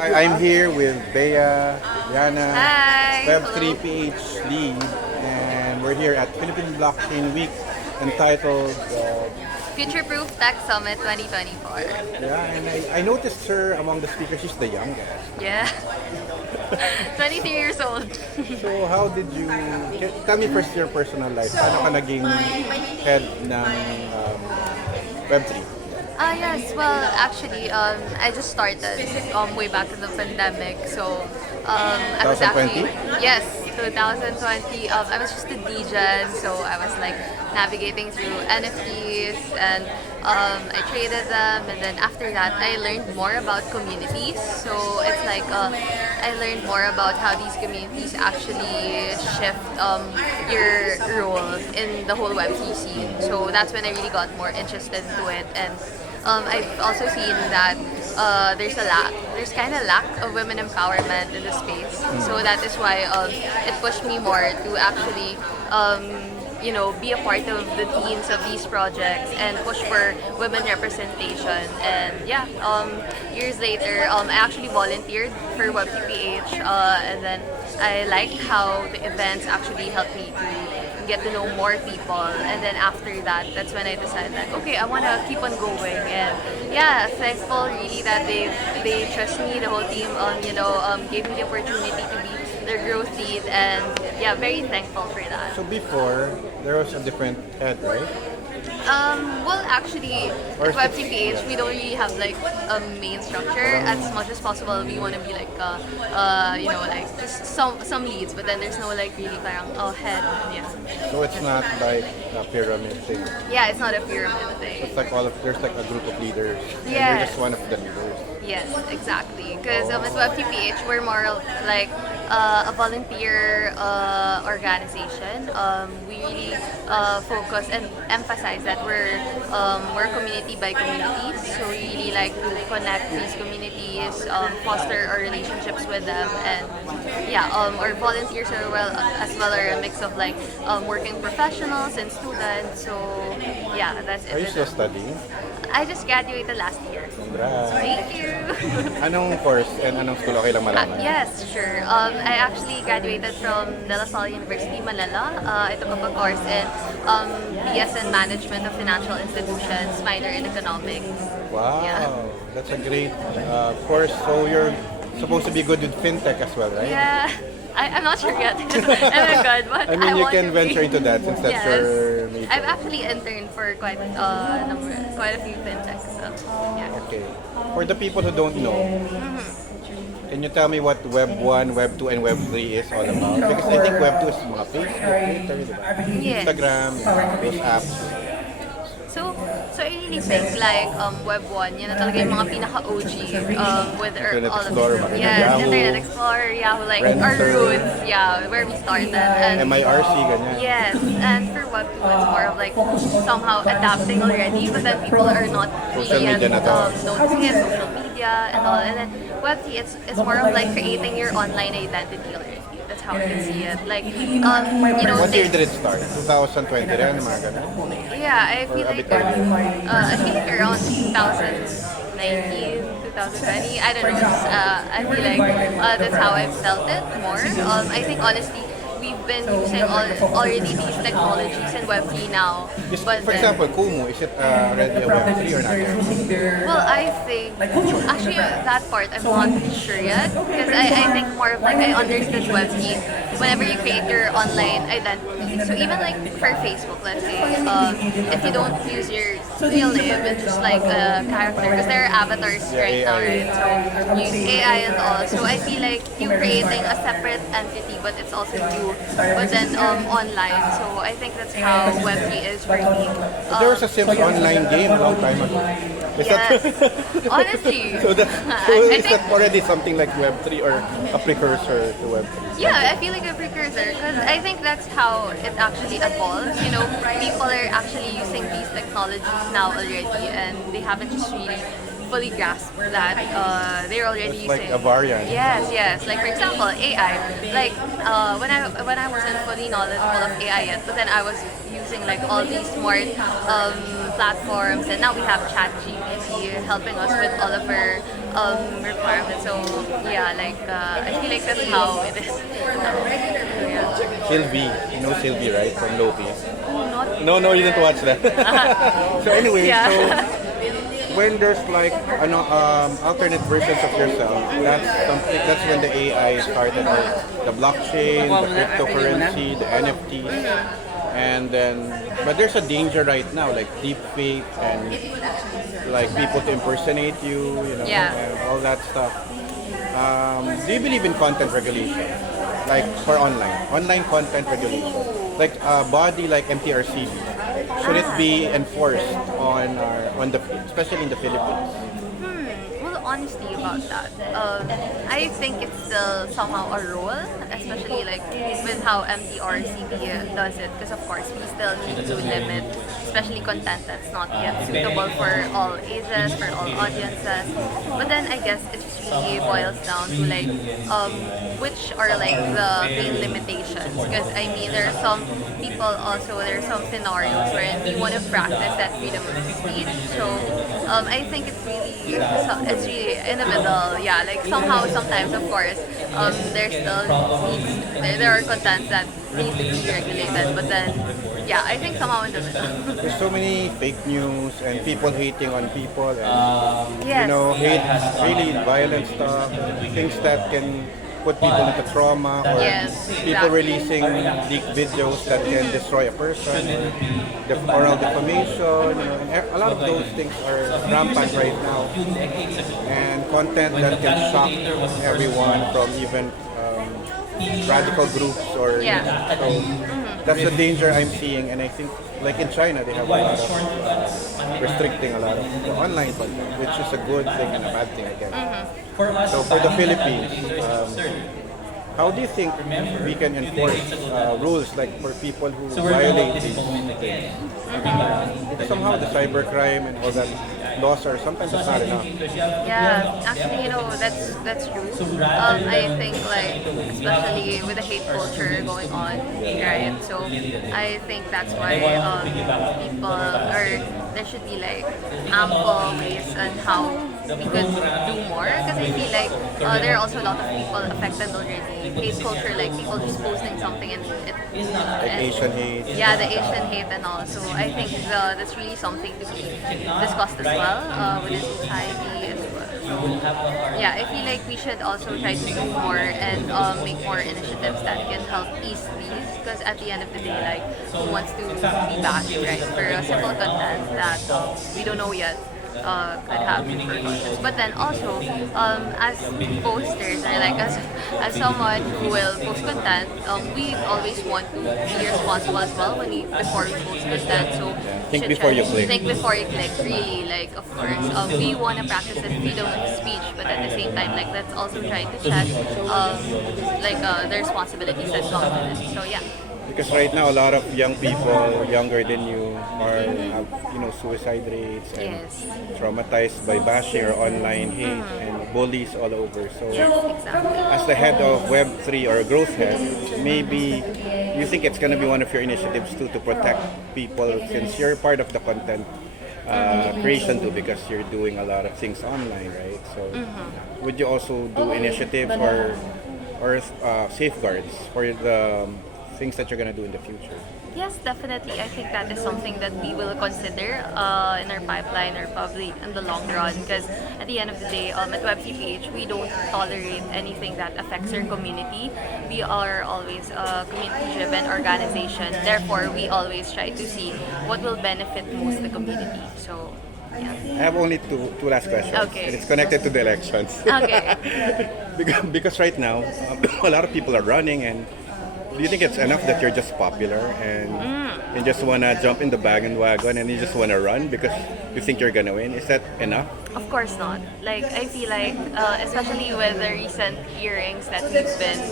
I'm here with Bea, Yana, Hi! Web3 PH lead, and we're here at Philippine Blockchain Week entitled, Future Proof Tech Summit 2024. yeah, and I noticed her among the speakers, she's the youngest. Yeah. 23 years old. So how did you, tell me first your personal life, paano ka naging head ng Web3? Yes, well, actually, I just started way back in the pandemic. So, I was 2020? actually, yes, 2020. I was just a DJ, so I was like navigating through NFTs and I traded them. And then after that, I learned more about communities. So, it's like I learned more about how these communities actually shift your role in the whole Web3 scene. So, that's when I really got more interested into it. And I've also seen that there's kind of lack of women empowerment in the space. So that is why it pushed me more to actually, be a part of the teams of these projects and push for women representation. And yeah, years later, I actually volunteered for WebTPH, and then I liked how the events actually helped me to get to know more people. And then after that, that's when I decided that okay, I want to keep on going. And yeah, thankful really that they trust me. The whole team, gave me the opportunity to be their growth lead, and yeah, very thankful for that. So before, there was a different head, right? Well, actually, Or at WebTPH, we don't really have like a main structure. As much as possible, we want to be like, like just some leads, but then there's no like really parang head. Yeah. So it's not like a pyramid thing. Yeah, it's not a pyramid thing. It's like there's like a group of leaders, and you're Yes. just one of the leaders. Yes, exactly. Because at WebTPH, we're more like a volunteer organization. We really focus and emphasize that we're community by community. So we really like to connect these communities, foster our relationships with them, and yeah, our volunteers are as well are a mix of like working professionals and students. So yeah, that's it. Are you still studying? I just graduated last year. Congrats. Thank you. Anong course and anong school? Okay lang malaman. Yes, sure. I actually graduated from De La Salle University, Manila. I took up a course in BS in Management of Financial Institutions, minor in Economics. Wow, Yeah. that's a great course. So you're supposed to be good with fintech as well, right? Yeah, I'm not sure yet. I'm good, but I mean, you want can to be. venture into that since that's Yes. your major. I've actually interned for quite a few fintechs. So yeah. Okay. For the people who don't know, can you tell me what Web 1, Web 2, and Web 3 is all about? Because I think Web 2 is mga Facebook, Twitter, di ba? Yes. Instagram, those apps. So I really think like Web 1, yan na talaga yung mga pinaka-OG with Internet all of Explorer, it. mga Yes, Yahoo, Internet Explorer, Yahoo, like our Friendster. roots, yeah, where we started. And MIRC, ganyan. yes, and for Web 2, it's more of like somehow adapting already, but then people are not Social really media na to. noticing it, social media and all. And then Web 3, it's more of like creating your online identity already. That's how I can see it. Like, What year did it start? 2020 rin, mga ganun? yeah, I feel Or a like bit earlier? around 2019, 2020. I don't know. I feel like that's how I've felt it more. I think honestly, we've been using already these technologies in Web3 now. Just, But for then, example, Kumu, is it already a Web 3 or not yet? well, I think actually that part I'm not really sure yet because I think more of like I understood Web3 whenever you create your online identity. So even like for Facebook, let's say, if you don't use your real name, it's just like a character because there are avatars right now, right? So use AI and all. So I feel like you creating a separate entity, but it's also you, but then online. So I think that's how Web3 is for me. There was a Sims online game a long time ago. Is Yes. that Honestly. so that so I is that already something like Web 3 or a precursor to Web 3? Yeah, I feel like a precursor because I think that's how it actually evolves. People are actually using these technologies now already, and they haven't just really fully grasped that they're already It's like using. a variant. Yes, yes. Like for example, AI. Like when I wasn't fully knowledgeable of AI yet, but then I was using like all these smart platforms, and now we have ChatGPT helping us with all of our requirement. So yeah, like I feel like that's how it is. So, yeah. Sylvie, you know Sylvie, right? From Loki. Oh, not No, no, you didn't watch that. So anyway, yeah. so when there's like alternate versions of yourself, that's something. That's when the AI started, or the blockchain, the cryptocurrency, the NFTs, and then. But there's a danger right now, like deep fake and like people to impersonate you, Yeah. and all that stuff. Do you believe in content regulation, like for online content regulation, like a body like MTRCB? Should it be enforced on the especially in the Philippines? Well, honestly about that, I think it's still somehow a role, especially like with how MTRCB does it, because of course we still need to limit, especially content that's not yet suitable for all ages, for all audiences. But then I guess it really boils down to like which are like the main limitations, because I mean there are some people also, there are some scenarios where we want to practice that freedom of speech. So I think it's really in the middle. Yeah, like somehow sometimes of course there still there are contents that need to be regulated, but then yeah, I think somehow in the middle. There's so many fake news and people hating on people, and Yes. hate, really violent stuff, things that can put people into trauma, or Yes, people exactly. releasing leaked videos that can destroy a person, oral defamation, and a lot of those things are rampant right now, and content that can shock everyone from even radical groups, or Yeah. so that's the danger I'm seeing. And I think like in China they have a lot of restricting a lot of the online content, which is a good thing and a bad thing, I guess. So for the Philippines, how do you think we can enforce rules like for people who violate these things? Because somehow the cybercrime and all that laws are sometimes it's not enough. Yeah, actually, that's true. I think like especially with the hate culture going on, right? So I think that's why people, or there should be like ample ways on how we could do more. Because I feel like there are also a lot of people affected already. Hate culture, like people just posting something and Like Asian hate. yeah, the Asian hate and all. So I think that's really something to be discussed as well within society as well. So yeah, I feel like we should also try to do more and make more initiatives that can help ease these. Because at the end of the day, like who wants to be bashed, right, for a simple content that we don't know yet could have repercussions. But then also, as posters, or like as someone who will post content, we always want to be responsible as well before we post content. So Think should before try you to click. Think before you click. Really, like of course, we want to practice the freedom of speech, but at the same time, like let's also try to check the responsibilities that come with it. So yeah. Because right now a lot of young people younger than you are have, suicide rates and Yes. traumatized by bashing or online hate and bullies all over. So Yes, exactly. as the head of Web3 or growth head, maybe you think it's going to be one of your initiatives too, to protect people, since you're part of the content creation too, because you're doing a lot of things online, right? So would you also do initiatives or safeguards for the things that you're going to do in the future? Yes, definitely. I think that is something that we will consider in our pipeline, or probably in the long run. Because at the end of the day, at Web3PH, we don't tolerate anything that affects our community. We are always a community-driven organization. Therefore, we always try to see what will benefit most the community. So, yeah. I have only two last questions, Okay. and it's connected to the elections. Okay. Because right now, a lot of people are running, and do you think it's enough that you're just popular and you just want to jump in the bandwagon and you just want to run because you think you're gonna win? Is that enough? Of course not. Like I feel like, especially with the recent hearings that we've been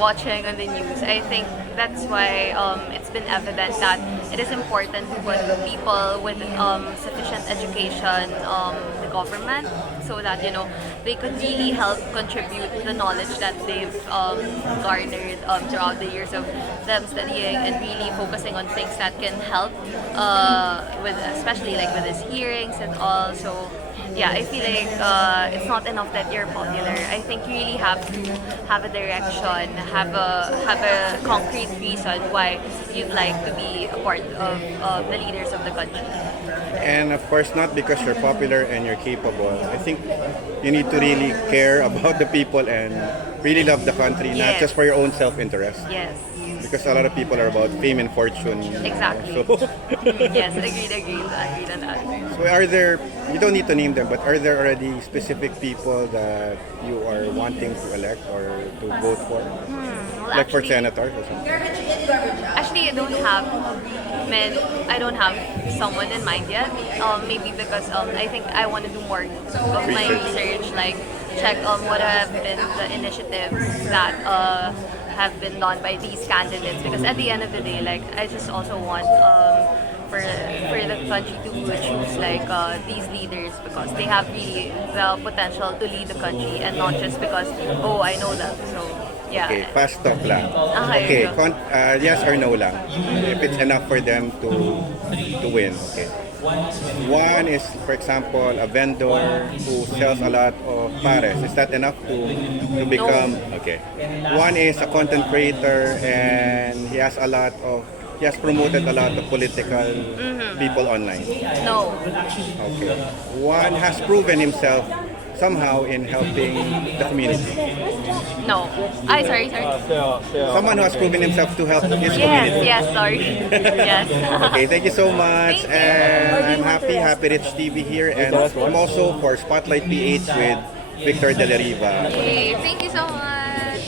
watching on the news, I think that's why it's been evident that it is important to put people with sufficient education, the government, so that they could really help contribute the knowledge that they've garnered throughout the years of them studying and really focusing on things that can help with, especially like with these hearings and all. So yeah, I feel like it's not enough that you're popular. I think you really have to have a direction, have a concrete reason why you'd like to be a part of the leaders of the country. And of course, not because you're popular and you're capable. I think you need to really care about the people and really love the country, not Yes. just for your own self-interest. Yes, Because a lot of people are about fame and fortune. exactly. So, Yes, agreed on that. so are there, you don't need to name them, but are there already specific people that you are wanting to elect or to vote for? Well, Like for actually, senators or something? Actually, I don't have someone in mind yet. Maybe because I think I want to do more of my research, like check what have been the initiatives that have been done by these candidates. Because at the end of the day, like I just also want for the country to choose like these leaders because they have really the potential to lead the country and not just because oh I know them. So yeah. Okay, fast talk lang. Okay, Okay, yes or no lang. If it's enough for them to win. Okay. One is, for example, a vendor who sells a lot of pares. Is that enough to become? Okay. One is a content creator and he has promoted a lot of political people online. No. Okay. One has proven himself somehow in helping the community. No. Sorry. Someone who has proven himself to help his community. Yes, sorry. Yes. Okay, thank you so much. Thank you. And I'm Happy Rich TV here. And I'm also for Spotlight PH with Victor De La Riva. Okay, thank you so much.